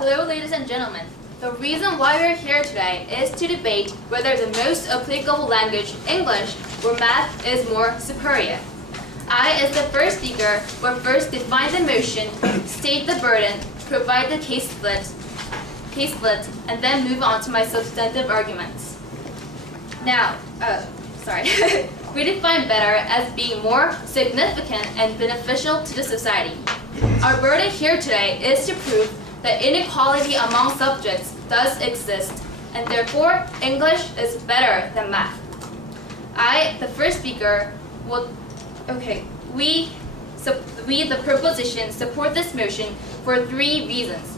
Hello, ladies and gentlemen. The reason why we're here today is to debate whether the most applicable language, English, or math is more superior. I, as the first speaker, will first define the motion, state the burden, provide the case split, and then move on to my substantive arguments. Now, we define better as being more significant and beneficial to the society. Our burden here today is to prove that inequality among subjects does exist, and therefore English is better than math. I, the first speaker, we the proposition support this motion for 3 reasons.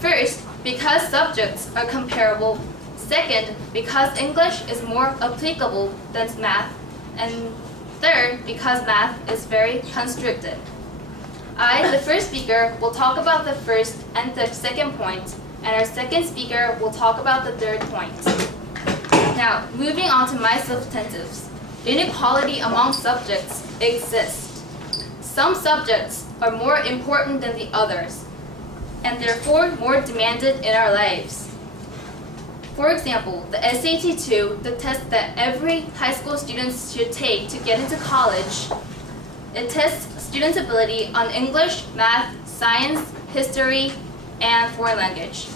First, because subjects are comparable. Second, because English is more applicable than math. And third, because math is very constricted. I, the first speaker, will talk about the first and the second point, and our second speaker will talk about the third point. Now, moving on to my substantives. Inequality among subjects exists. Some subjects are more important than the others, and therefore more demanded in our lives. For example, the SAT-2, the test that every high school student should take to get into college, it tests students' ability on English, math, science, history, and foreign language.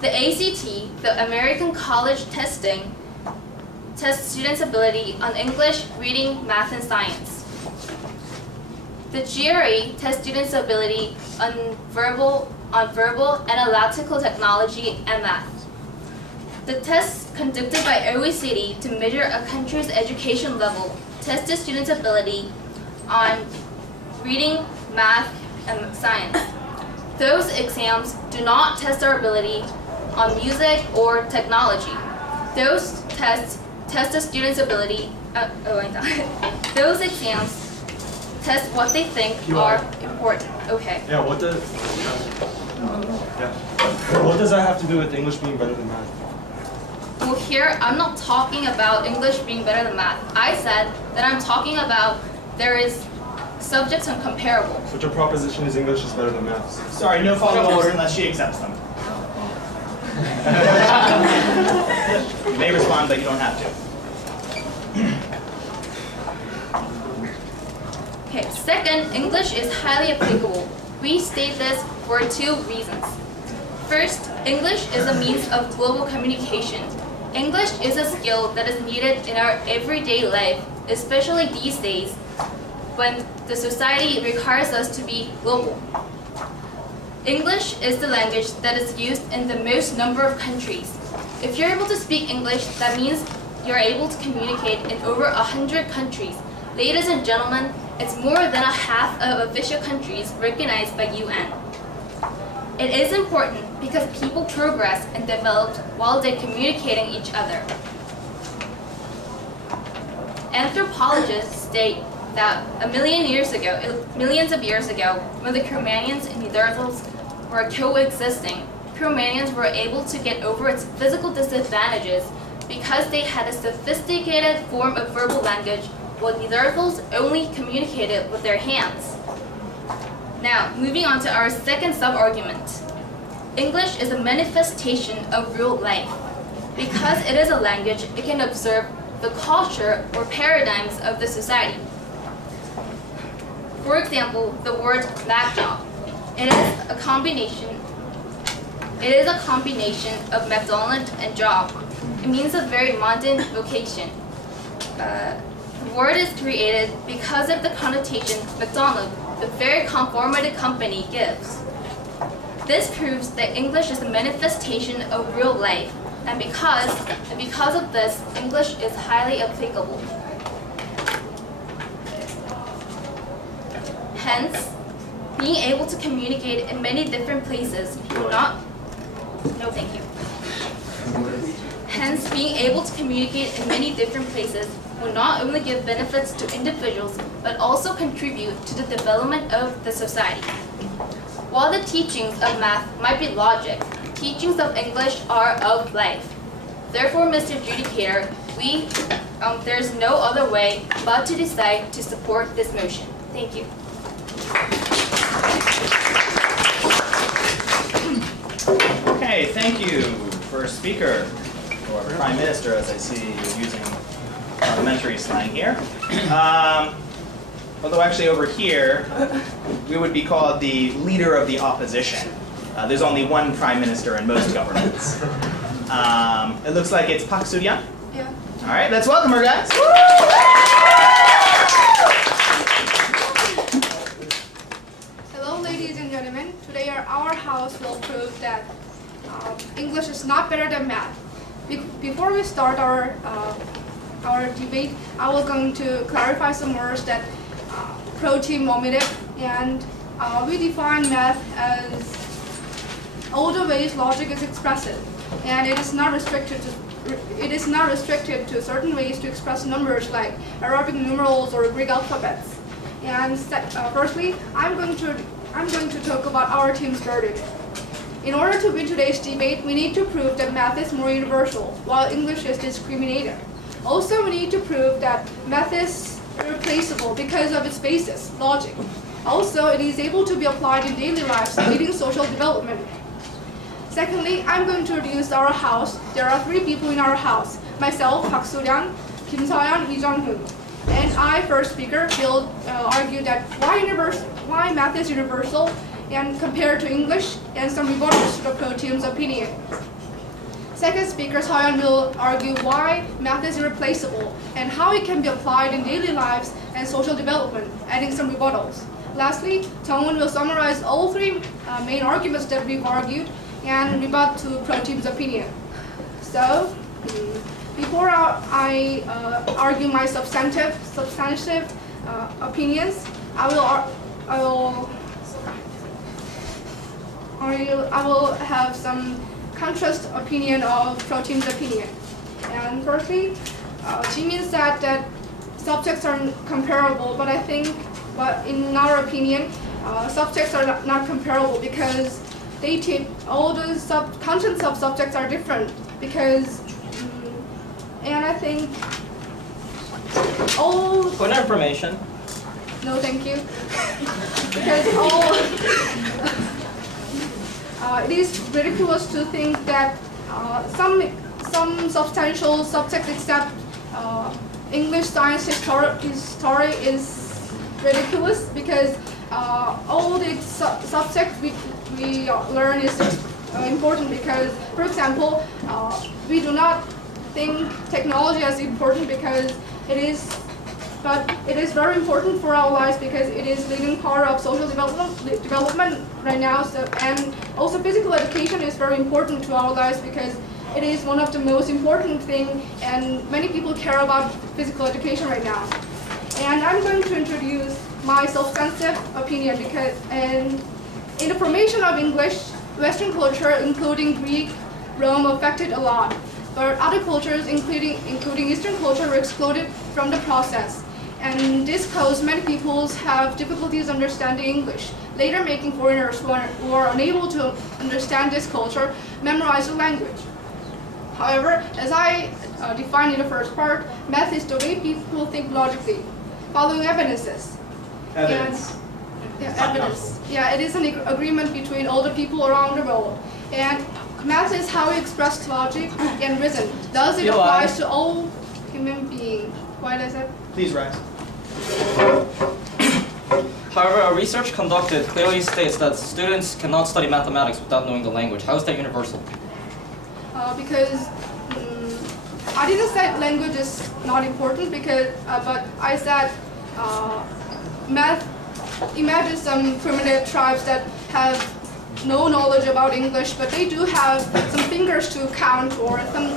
The ACT, the American College Testing, tests students' ability on English, reading, math, and science. The GRE tests students' ability on verbal and analytical technology and math. The tests conducted by OECD to measure a country's education level tested students' ability on reading, math, and science. Those exams do not test our ability on music or technology. Those tests test the students' ability. Those exams test what they think are important. Okay. Yeah. What does that have to do with English being better than math? Well, here I'm not talking about English being better than math. I said that I'm talking about there is subjects are comparable. But your proposition is English is better than math. Sorry, no follow-up order unless she accepts them. You may respond, but you don't have to. Okay, second, English is highly applicable. We state this for 2 reasons. First, English is a means of global communication. English is a skill that is needed in our everyday life, especially these days when the society requires us to be global. English is the language that is used in the most number of countries. If you're able to speak English, that means you're able to communicate in over 100 countries. Ladies and gentlemen, it's more than a half of official countries recognized by UN. It is important because people progress and develop while they're communicating each other. Anthropologists state that millions of years ago, when the Cro-Magnons and Neanderthals were coexisting, Cro-Magnons were able to get over its physical disadvantages because they had a sophisticated form of verbal language, while Neanderthals only communicated with their hands. Now, moving on to our second sub-argument. English is a manifestation of real life. Because it is a language, it can observe the culture or paradigms of the society. For example, the word mag job. It is a combination of McDonald and job. It means a very mundane vocation. The word is created because of the connotation McDonald, the very conformative company, gives. This proves that English is a manifestation of real life, and because of this, English is highly applicable. Hence, being able to communicate in many different places will not. No, thank you. Hence, being able to communicate in many different places will not only give benefits to individuals, but also contribute to the development of the society. While the teachings of math might be logic, teachings of English are of life. Therefore, Mr. Adjudicator, there's no other way but to decide to support this motion. Thank you. Okay, thank you, first speaker, or Prime Minister, as I see you using parliamentary slang here. Although actually over here, we would be called the leader of the opposition. There's only one Prime Minister in most governments. It looks like it's Park Soo-yeon. Yeah. All right, let's welcome her, guys. Hello, ladies and gentlemen. Today our house will prove that English is not better than math. Before we start our debate, I will going to clarify some words that pro-team omitted, and we define math as all the ways logic is expressed, and it is not restricted to certain ways to express numbers like Arabic numerals or Greek alphabets. And firstly, I'm going to talk about our team's verdict. In order to win today's debate, we need to prove that math is more universal, while English is discriminated. Also, we need to prove that math is irreplaceable because of its basis, logic. Also, it is able to be applied in daily lives, leading social development. Secondly, I'm going to introduce our house. There are 3 people in our house. Myself, Park Soo-yeon, Kim Seo-yeon, Lee Jung-hoon. And I, first speaker, will argue that why math is universal and compared to English, and some rebuttals to the pro-team's opinion. Second speaker, Seo-yeon, will argue why math is irreplaceable and how it can be applied in daily lives and social development, adding some rebuttals. Lastly, Daewon will summarize all 3 main arguments that we've argued and rebut to pro-team's opinion. So, before I argue my substantive opinions, I will have some contrast opinion of pro-team's opinion. And firstly, Jimin said that subjects are comparable, but in our opinion, subjects are not comparable because all the contents of subjects are different. And I think all... Point of information. No, thank you. Because it is ridiculous to think that some substantial subjects except English, science, history is ridiculous because all the subjects we learn is important because, for example, we do not think technology as important because but it is very important for our lives because it is leading part of social development right now. And also physical education is very important to our lives because it is one of the most important things, and many people care about physical education right now. And I'm going to introduce my substantive opinion and in the formation of English, Western culture, including Greek, Rome, affected a lot. But other cultures, including Eastern culture, were excluded from the process. And this caused many peoples have difficulties understanding English, later making foreigners who are unable to understand this culture memorize the language. However, as I defined in the first part, math is the way people think logically, following evidences. Evidence. Evidence. Yeah, it is an agreement between all the people around the world. And math is how we express logic and reason. Thus, it applies to all human beings. Why does it? Please rise. However, a research conducted clearly states that students cannot study mathematics without knowing the language. How is that universal? Because I didn't say language is not important but I said math. Imagine some primitive tribes that have no knowledge about English, but they do have some fingers to count or some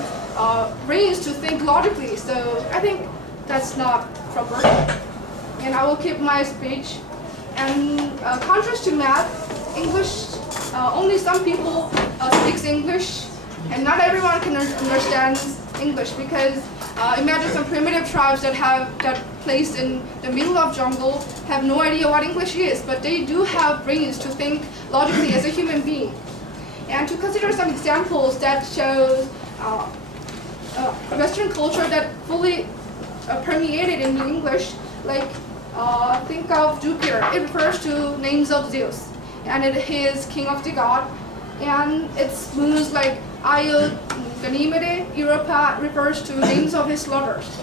brains to think logically. So I think that's not proper. And I will keep my speech. And contrast to math, English, only some people speak English, and not everyone can understand English because imagine some primitive tribes that placed in the middle of jungle have no idea what English is, but they do have brains to think logically as a human being. And to consider some examples that show Western culture that fully permeated in English, like think of Jupiter. It refers to names of Zeus, and he is king of the god. And its moons like Io, Ganymede, Europa refers to names of his lovers.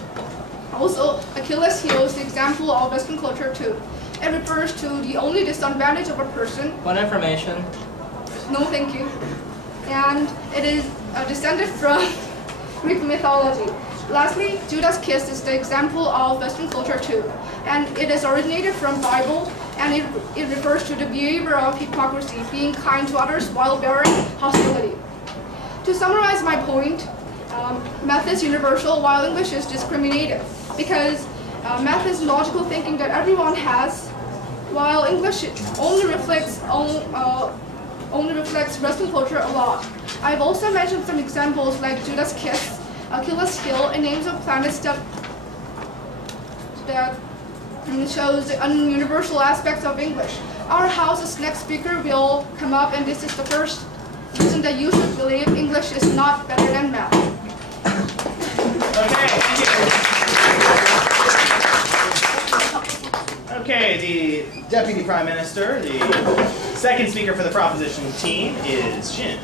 Also, Achilles' heel is the example of Western culture too. It refers to the only disadvantage of a person. One information. No, thank you. And it is descended from Greek mythology. Lastly, Judas' kiss is the example of Western culture too. And it is originated from Bible, and it refers to the behavior of hypocrisy, being kind to others while bearing hostility. To summarize my point, math is universal while English is discriminative, because math is logical thinking that everyone has, while English only reflects Western culture a lot. I've also mentioned some examples like Judas' kiss, Achilles' heel, and names of planets that shows the universal aspects of English. Our house's next speaker will come up, and this is the first reason that you should believe English is not better than math. Okay, thank you. Okay, the Deputy Prime Minister, the second speaker for the proposition team is Shin.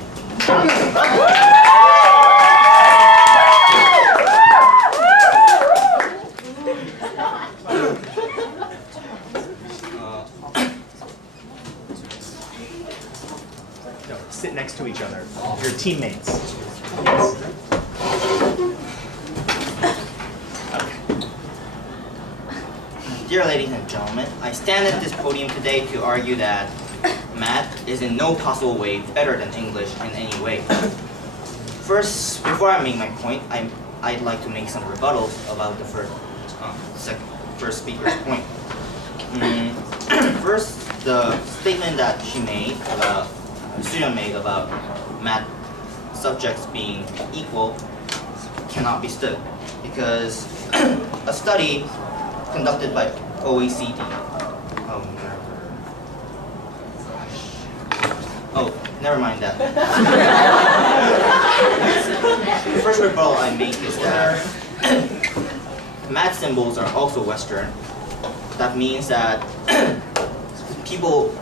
No, sit next to each other. Your teammates. Yes. Dear ladies and gentlemen, I stand at this podium today to argue that math is in no possible way better than English in any way. First, before I make my point, I'd like to make some rebuttals about the first speaker's point. First, the statement that the student made about math subjects being equal cannot be stood, because a study conducted by OECD. Oh, never mind that. The first rebuttal I make is that math symbols are also Western. That means that people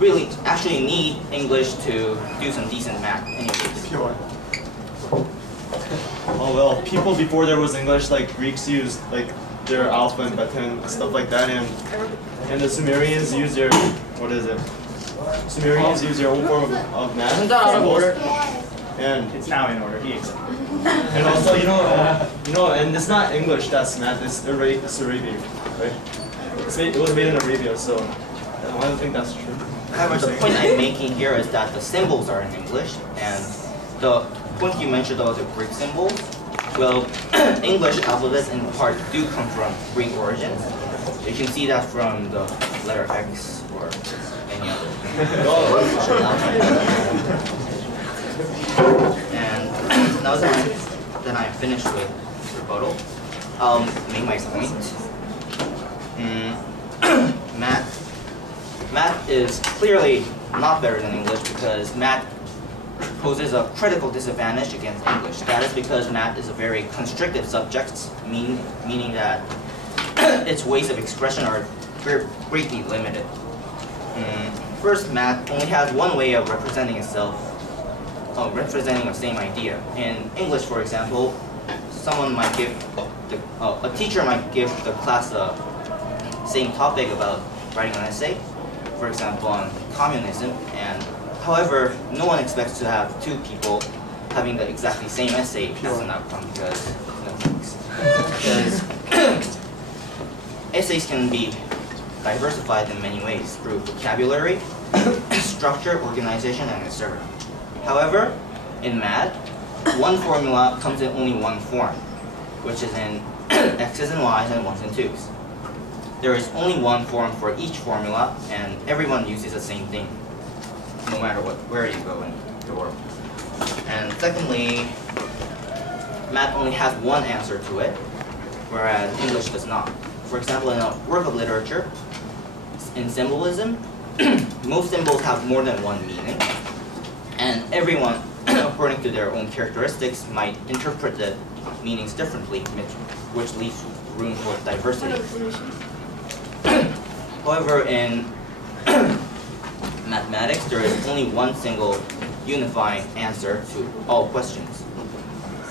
really actually need English to do some decent math anyways. Pure. Oh well, people before there was English, like Greeks used like their alphabet, button, stuff like that, and the Sumerians used their, what is it? Sumerians used their own form of math. Isn't that out of order? And It's now in order. He accepts. and also and it's not English that's math. It's Arabic, right? It was made in Arabia, so I don't think that's true. However, the point I'm making here is that the symbols are in English, and the point you mentioned about the Greek symbols, well, English alphabets in part do come from Greek origins. You can see that from the letter X or any other. And now that I'm finished with rebuttal, I'll make my point. Math is clearly not better than English because math poses a critical disadvantage against English. That is because math is a very constricted subject, meaning that its ways of expression are greatly limited. First, math only has one way of representing itself, representing the same idea. In English, for example, a teacher might give the class the same topic about writing an essay, for example, on communism, and however, no one expects to have two people having the exactly same essay as an outcome because essays can be diversified in many ways through vocabulary, structure, organization, and etc. However, in math, one formula comes in only one form, which is in x's and y's and 1s and 2s. There is only one form for each formula, and everyone uses the same thing, no matter where you go in the world. And secondly, math only has one answer to it, whereas English does not. For example, in a work of literature, in symbolism, most symbols have more than one meaning, and everyone, according to their own characteristics, might interpret the meanings differently, which leaves room for diversity. However, in mathematics, there is only one single unifying answer to all questions.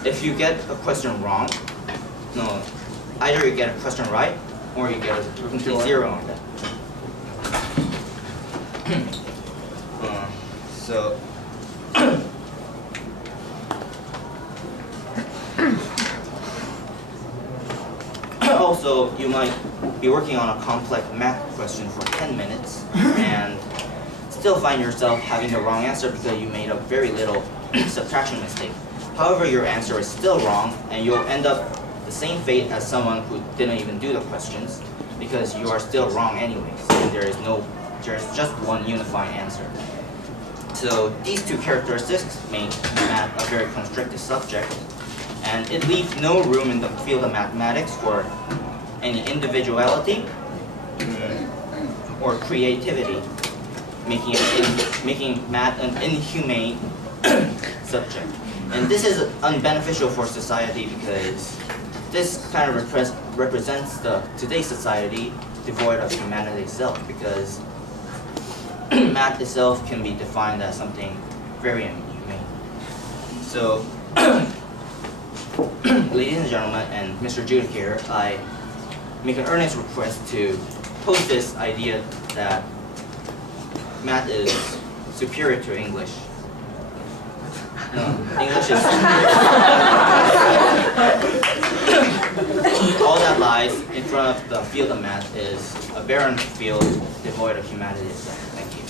If you get a question wrong, no, either you get a question right or you get a complete zero on that. So also, you might be working on a complex math question for 10 minutes and still find yourself having the wrong answer because you made a very little subtraction mistake. However, your answer is still wrong and you'll end up the same fate as someone who didn't even do the questions because you are still wrong anyways and there's just one unifying answer. So these two characteristics make math a very constricted subject, and it leaves no room in the field of mathematics for any individuality or creativity, making math an inhumane subject. And this is unbeneficial for society because this kind of represents today's society devoid of humanity itself, because math itself can be defined as something very inhumane. So, ladies and gentlemen, and Mr. Jude here, I make an earnest request to post this idea that math is superior to English. No, English is superior. All that lies in front of the field of math is a barren field devoid of humanity itself. Thank you.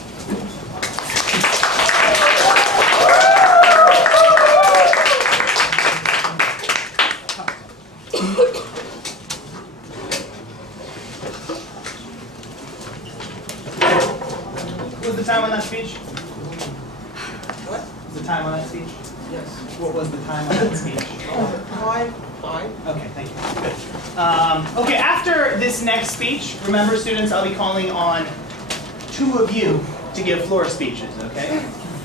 What was the time on that speech? What? Was the time on that speech? Yes. What was the time on that speech? 5. Okay, thank you. Good. Okay, after this next speech, remember students, I'll be calling on 2 of you to give floor speeches, okay?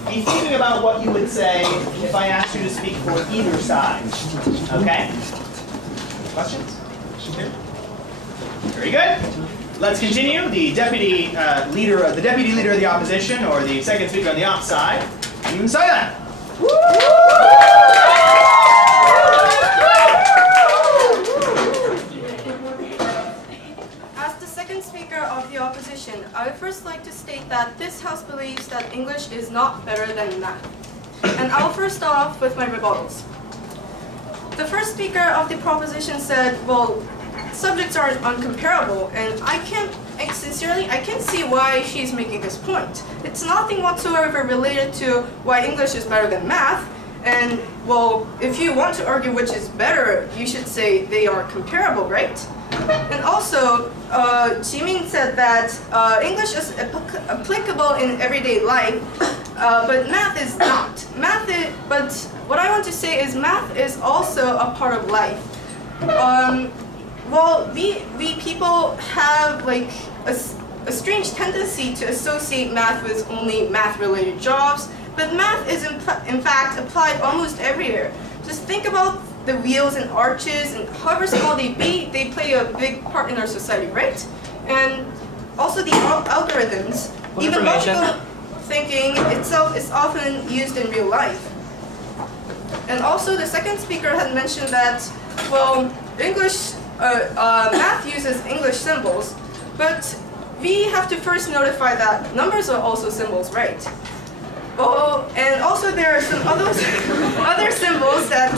Be thinking about what you would say if I asked you to speak for either side, okay? Questions? Very good. Let's continue. The deputy leader of the opposition, or the second speaker on the ops side, Yoon Soyeon. As the second speaker of the opposition, I would first like to state that this House believes that English is not better than math. And I'll first start off with my rebuttals. The first speaker of the proposition said, well, subjects are uncomparable, and I can't see why she's making this point. It's nothing whatsoever related to why English is better than math, and well, if you want to argue which is better, you should say they are comparable, right? And also, Jimin said that English is applicable in everyday life, but math is not. But what I want to say is math is also a part of life. Well, we people have like a strange tendency to associate math with only math-related jobs, but math is in fact applied almost everywhere. Just think about the wheels and arches, and however small they be, they play a big part in our society, right? And also the algorithms, even logical thinking itself is often used in real life. And also the second speaker had mentioned that, well, math uses English symbols, but we have to first notify that numbers are also symbols, right? Oh, and also there are some other symbols that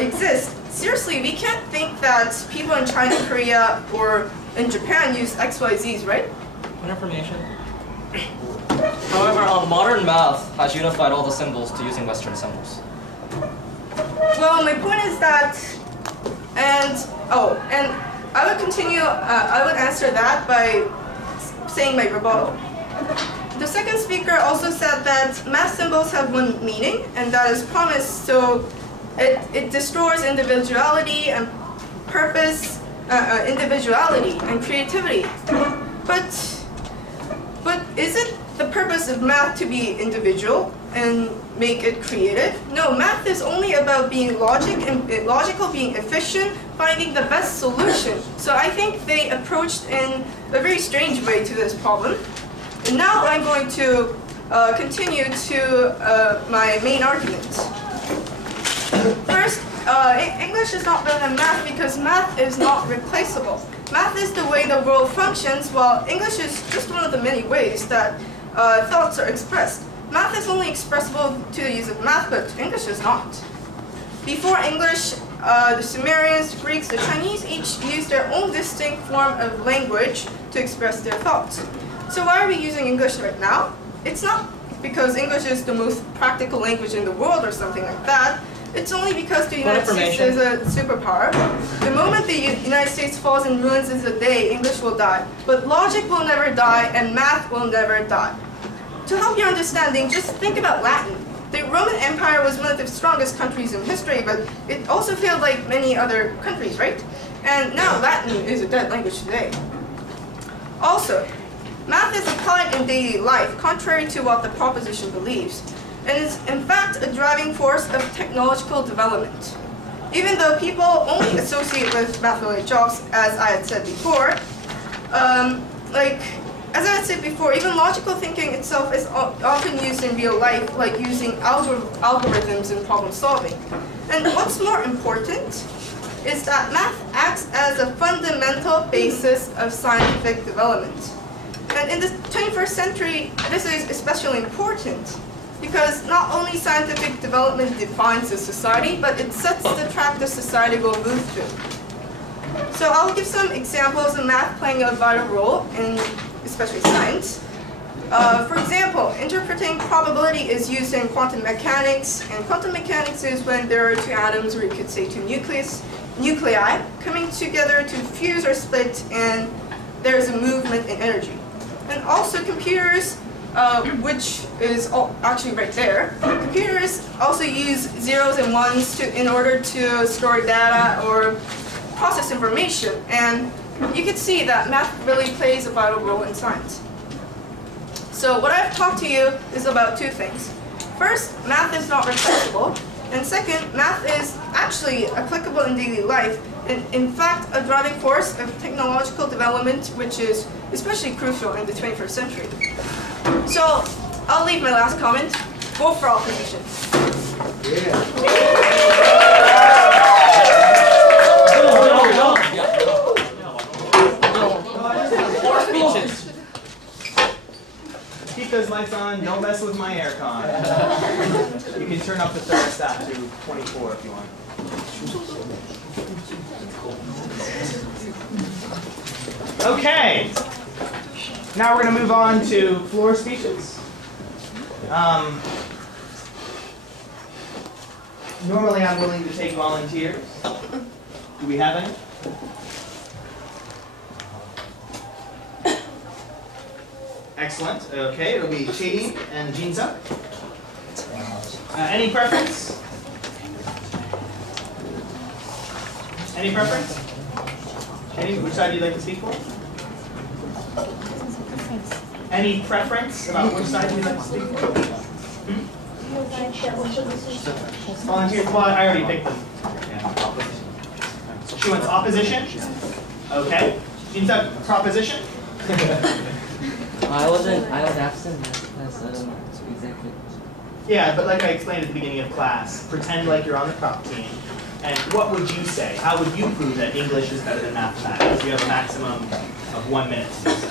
exist. Seriously, we can't think that people in China, Korea, or in Japan use XYZs, right? One information. However, modern math has unified all the symbols to using Western symbols. Well, my point is that, and I would continue, I would answer that by saying my rebuttal. The second speaker also said that math symbols have one meaning, and that is promise, so it destroys individuality and purpose, individuality and creativity. But is it the purpose of math to be individual and make it creative? No, math is only about being logical, being efficient, finding the best solution. So I think they approached in a very strange way to this problem. And now I'm going to continue to my main argument. First, English is not better than math because math is not replaceable. Math is the way the world functions, while English is just one of the many ways that thoughts are expressed. Math is only expressible to the use of math, but English is not. Before English, the Sumerians, the Greeks, the Chinese each used their own distinct form of language to express their thoughts. So why are we using English right now? It's not because English is the most practical language in the world or something like that. It's only because the United States is a superpower. The moment the United States falls in ruins is the day English will die. But logic will never die and math will never die. To help your understanding, just think about Latin. The Roman Empire was one of the strongest countries in history, but it also failed like many other countries, right? And now Latin is a dead language today. Also, math is applied in daily life, contrary to what the proposition believes, and is in fact a driving force of technological development. Even though people only associate with math-related jobs, as I had said before, as I had said before, even logical thinking itself is often used in real life, like using algorithms in problem solving. And what's more important is that math acts as a fundamental basis of scientific development. And in the 21st century, this is especially important because not only scientific development defines a society, but it sets the track the society will move through. So I'll give some examples of math playing a vital role in especially science. For example, interpreting probability is used in quantum mechanics, and quantum mechanics is when there are two atoms, or you could say two nuclei, coming together to fuse or split, and there's a movement in energy. And also computers, which is actually right there, computers also use zeros and ones in order to store data or process information. And you can see that math really plays a vital role in science. So what I've talked to you is about two things. First, math is not replaceable. And second, math is actually applicable in daily life, and in fact a driving force of technological development, which is especially crucial in the 21st century. So I'll leave my last comment. Vote for opposition. Keep those lights on, don't mess with my aircon. You can turn up the thermostat to 24 if you want. Okay, now we're going to move on to floor speeches. Normally I'm willing to take volunteers. Do we have any? Excellent. Okay, it'll be Chidi and Jinza. Any preference? Any preference? Which side do you like to speak for? Any preference about which side do you like to speak for? Volunteers? Well, I already picked them. She wants opposition? Okay. Jinza, proposition? I was absent. That's exactly. Yeah, but like I explained at the beginning of class, pretend like you're on the prop team. And what would you say? How would you prove that English is better than mathematics? You have a maximum of 1 minute to do so.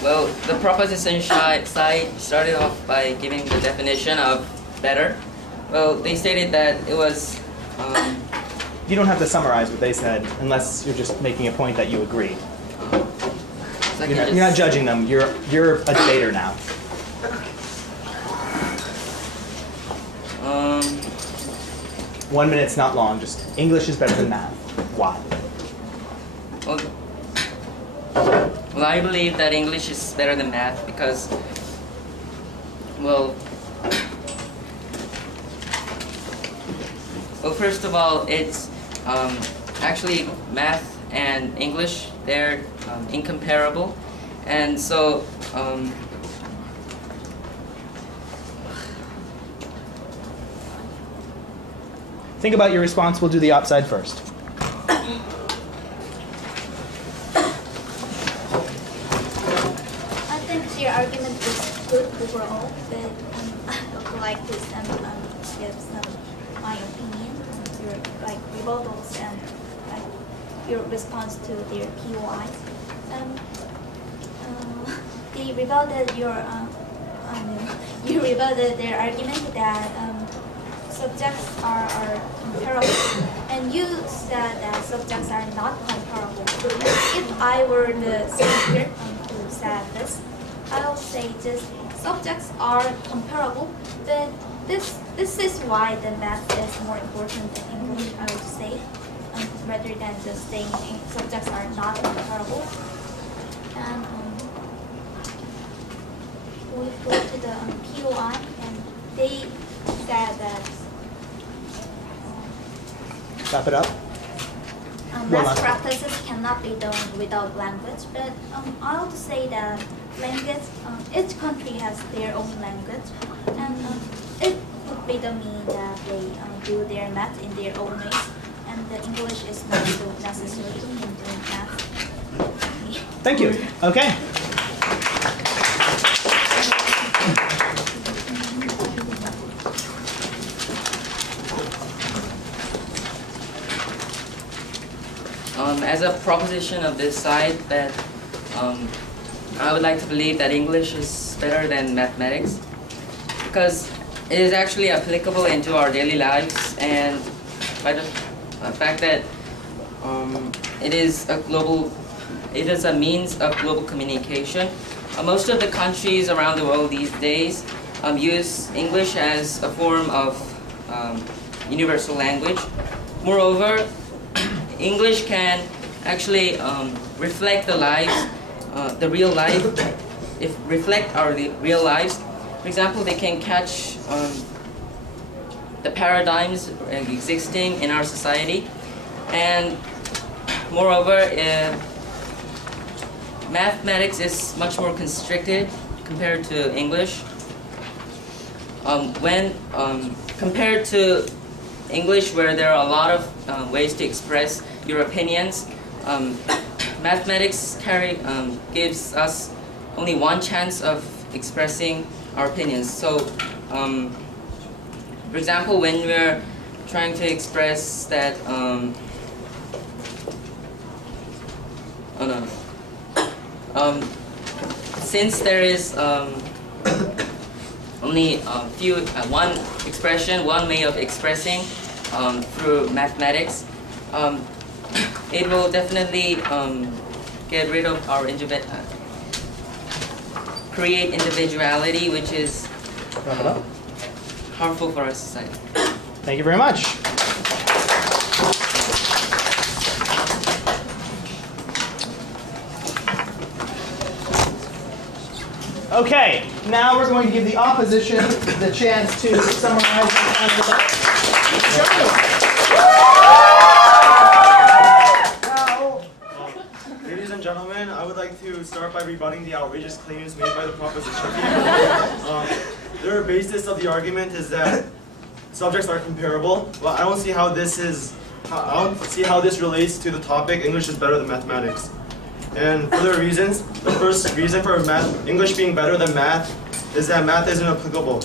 Well, the proposition side started off by giving the definition of better. Well, they stated that it was... You don't have to summarize what they said unless you're just making a point that you agree. So You're not judging them. You're a debater now. 1 minute's not long. Just English is better than math. Why? Well, I believe that English is better than math because, well, Well, first of all, it's actually math and English, they're incomparable. And so, think about your response. We'll do the outside first. I think your argument is good overall, but I would like to give some my opinion on your rebuttals and your response to their POIs. They rebutted you rebutted their argument that subjects are comparable, and you said that subjects are not comparable. If I were the speaker who said this, I would say just subjects are comparable, but this is why the math is more important than English, I would say, rather than just saying subjects are not comparable. And we go to the POI, and they said that Wrap it up. math practices cannot be done without language, but I would say that language, each country has their own language, and it would be the mean that they do their math in their own ways, and the English is not so necessary in doing math. Thank you. Okay. As a proposition of this side, that I would like to believe that English is better than mathematics, because it is actually applicable into our daily lives, and by the fact that it is a means of global communication. Most of the countries around the world these days use English as a form of universal language. Moreover, English can actually reflect the lives, the real life, reflect our real lives. For example, they can catch the paradigms existing in our society, and moreover, mathematics is much more constricted compared to English. When compared to English, where there are a lot of ways to express your opinions, mathematics gives us only one chance of expressing our opinions. So, for example, when we're trying to express that, since there is only one way of expressing through mathematics, it will definitely get rid of our create individuality, which is harmful for our society. Thank you very much. Okay, now we're going to give the opposition the chance to summarize and Ladies and gentlemen, I would like to start by rebutting the outrageous claims made by the proposition. Their basis of the argument is that subjects are comparable. Well, I don't see how this relates to the topic. English is better than mathematics. And for their reasons, the first reason for English being better than math is that math isn't applicable.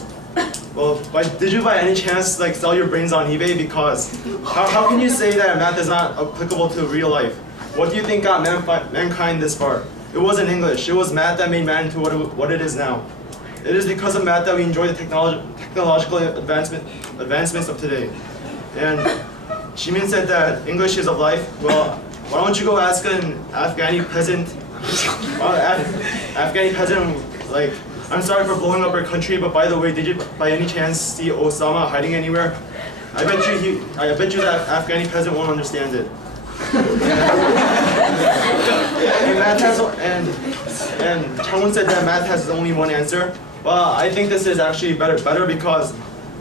Well, did you by any chance sell your brains on eBay? Because how can you say that math is not applicable to real life? What do you think got mankind this far? It wasn't English. It was math that made man into what it is now. It is because of math that we enjoy the technological advancements of today. And Jimin said that English is of life. Well, why don't you go ask an Afghani peasant, I'm sorry for blowing up our country, but by the way, did you by any chance see Osama hiding anywhere? I bet you that Afghani peasant won't understand it. And Changwon said that math has only one answer. Well, I think this is actually better because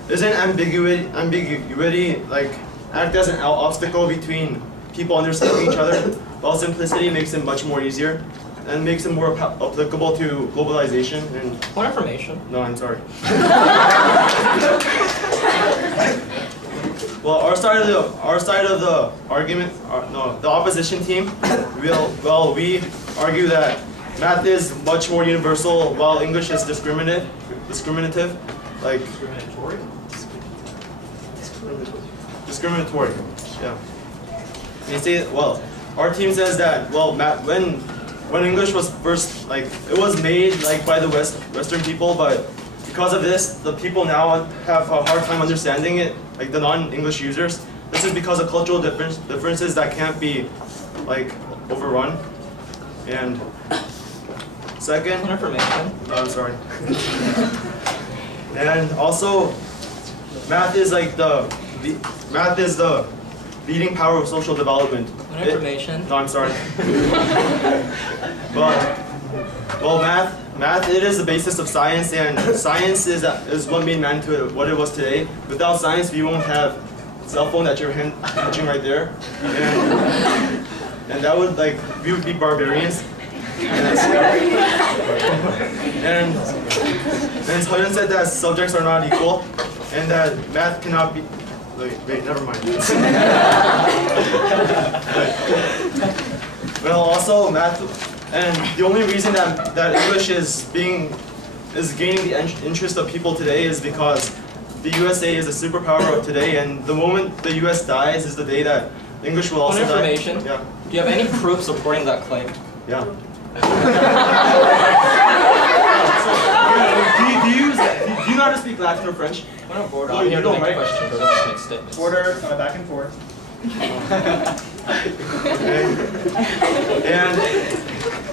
isn't ambiguity like act as an obstacle between people understanding each other, while simplicity makes it much more easier and makes it more applicable to globalization and. More information. No, I'm sorry. Well, our side of the argument, the opposition team, we argue that math is much more universal, while English is discriminative, like discriminatory. Yeah. They say, well, our team says that, well, math, when English was first, like, it was made like by the Western people, but because of this, the people now have a hard time understanding it, like the non-English users. This is because of cultural differences that can't be like overrun. And second, information. Oh, I'm sorry. And also, math is like the leading power of social development. More information. No, I'm sorry. Well, math it is the basis of science, and science is what made man to what it was today. Without science, we won't have cell phone that you're touching right there, and that would we would be barbarians. And Hudson said that subjects are not equal, and that math cannot be. Wait, never mind. Well, also math, and the only reason that English is gaining the interest of people today is because the USA is a superpower of today, and the moment the US dies is the day that English will also die. Information. Yeah. Do you have any proof supporting that claim? Yeah. Do you know how to speak Latin or French? Point of order. Oh, I'm you here to don't, make right? questions or just make statements. Order, back and forth.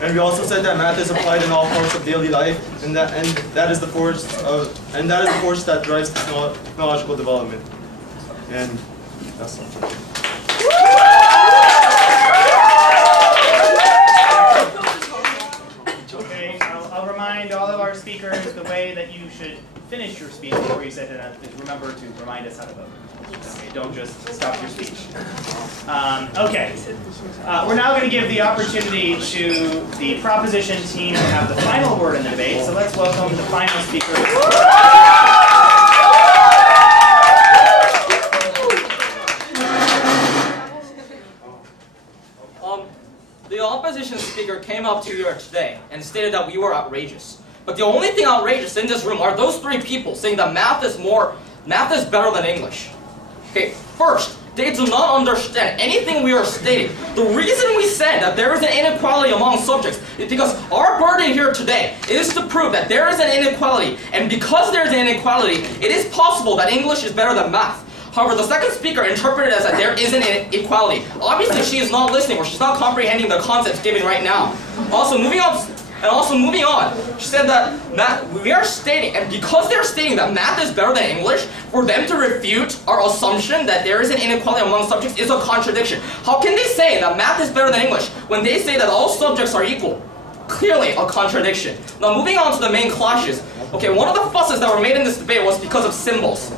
And we also said that math is applied in all parts of daily life, and that is the force that drives technological development. And that's all. Okay, I'll remind all of our speakers the way that you should finish your speech before you sit down. Remember to remind us how to vote. Okay, don't just stop your speech. Okay, we're now going to give the opportunity to the proposition team to have the final word in the debate. So let's welcome the final speaker. The opposition speaker came up to you here today and stated that we were outrageous. But the only thing outrageous in this room are those three people saying that math is better than English. Okay, first, they do not understand anything we are stating. The reason we said that there is an inequality among subjects is because our burden here today is to prove that there is an inequality. And because there is an inequality, it is possible that English is better than math. However, the second speaker interpreted it as that there is an inequality. Obviously, she is not listening or she's not comprehending the concepts given right now. Also, moving on, she said that we are stating, and because they're stating that math is better than English, for them to refute our assumption that there is an inequality among subjects is a contradiction. How can they say that math is better than English when they say that all subjects are equal? Clearly a contradiction. Now, moving on to the main clashes. Okay, one of the fusses that were made in this debate was because of symbols.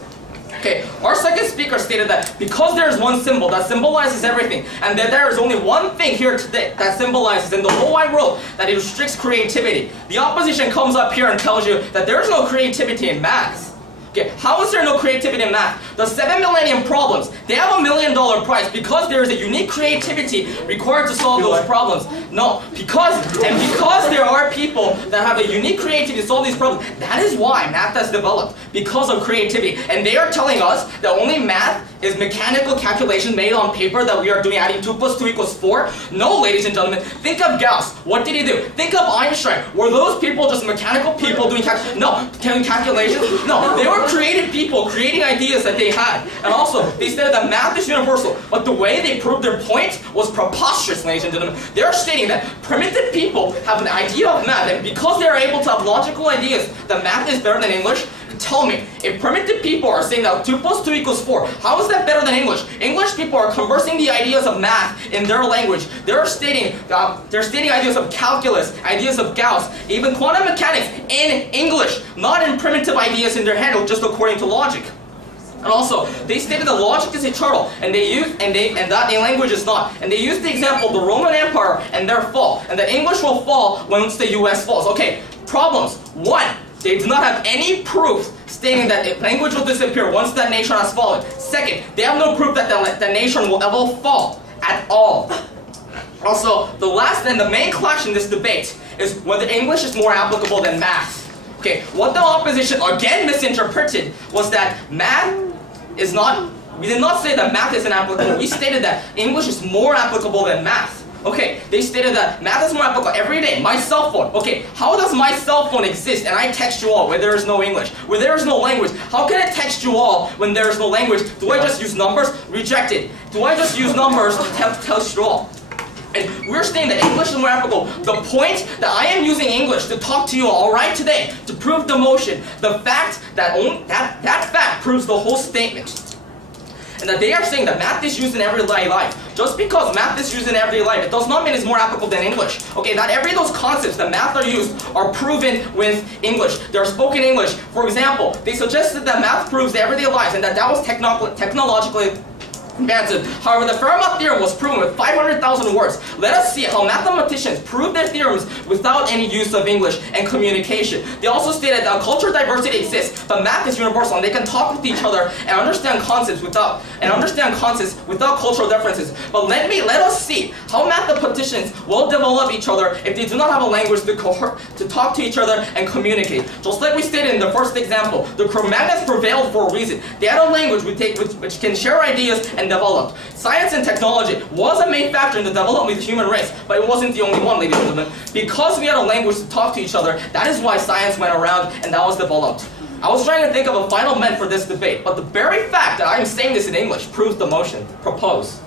Okay, our second speaker stated that because there is one symbol that symbolizes everything, and that there is only one thing here today that symbolizes in the whole wide world, that it restricts creativity. The opposition comes up here and tells you that there is no creativity in math. Okay, how is there no creativity in math? The 7 millennium problems, they have $1 million prize because there is a unique creativity required to solve those problems. No, because there are people that have a unique creativity to solve these problems. That is why math has developed, because of creativity. And they are telling us that only math is mechanical calculations made on paper that we are doing, adding 2 + 2 = 4. No, ladies and gentlemen, think of Gauss. What did he do? Think of Einstein. Were those people just mechanical people doing calculations? No, they were creative people creating ideas that they had. And also, they said that math is universal. But the way they proved their point was preposterous, ladies and gentlemen. They are stating that primitive people have an idea of math, and because they are able to have logical ideas that math is better than English, tell me, if primitive people are saying that 2 + 2 = 4, how is that better than English? English people are conversing the ideas of math in their language. They're stating ideas of calculus, ideas of Gauss, even quantum mechanics in English, not in primitive ideas in their head, just according to logic. And also, they stated the logic is eternal, and that the language is not. And they used the example of the Roman Empire and their fall, and that English will fall once the U.S. falls. Okay, problems. One, they do not have any proof stating that language will disappear once that nation has fallen. Second, they have no proof that the nation will ever fall at all. Also, the last and the main clash in this debate is whether English is more applicable than math. Okay, what the opposition again misinterpreted was that math is not, we did not say that math isn't applicable, we stated that English is more applicable than math. Okay, they stated that math is more applicable every day. My cell phone. Okay, how does my cell phone exist and I text you all where there is no English, where there is no language? How can I text you all when there is no language? Do I just use numbers? Rejected. Do I just use numbers to text you all? And we're saying that English is more applicable. The point that I am using English to talk to you all right today, to prove the motion, the fact that that fact proves the whole statement. And that they are saying that math is used in everyday life. Just because math is used in everyday life, it does not mean it's more applicable than English. Okay, not every of those concepts that math are used are proven with English. They're spoken English. For example, they suggested that math proves everyday life and that was technologically advanced. However, the Fermat theorem was proven with 500,000 words. Let us see how mathematicians prove their theorems without any use of English and communication. They also stated that cultural diversity exists, but math is universal and they can talk with each other and understand concepts without cultural differences. But let us see how mathematicians will develop each other if they do not have a language to talk to each other and communicate. Just like we stated in the first example, the Cro-Magnons prevailed for a reason. They had a language which can share ideas and developed. Science and technology was a main factor in the development of the human race, but it wasn't the only one, ladies and gentlemen. Because we had a language to talk to each other, that is why science went around and that was developed. I was trying to think of a final meant for this debate, but the very fact that I'm saying this in English proves the motion. Propose.